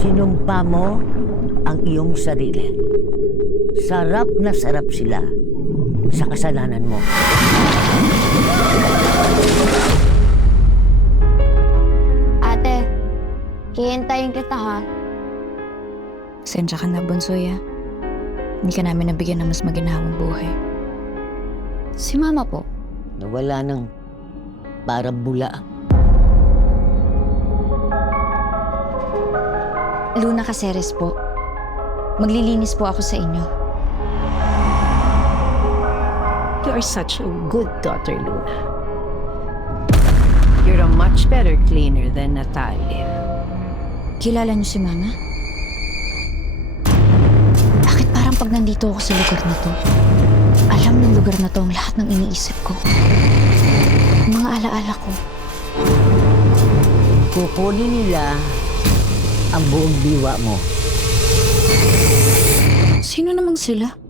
Sinumpa mo ang iyong sarili. Sarap na sarap sila sa kasalanan mo. Ate, hihintayin kita ha. Sensya ka na, Bonsoy, ah. Hindi ka namin nabigyan ng mas maginhawang buhay. Si Mama po. Nawala ng parang bula. Luna Caceres po. Maglilinis po ako sa inyo. You are such a good daughter, Luna. You're a much better cleaner than Natalia. Kilala niyo si Mama? Bakit parang pag nandito ako sa lugar na to, alam ng lugar na to ang lahat ng iniisip ko. Ang mga alaala ko. Kukunin nila ang buong diwa mo. Sino namang sila?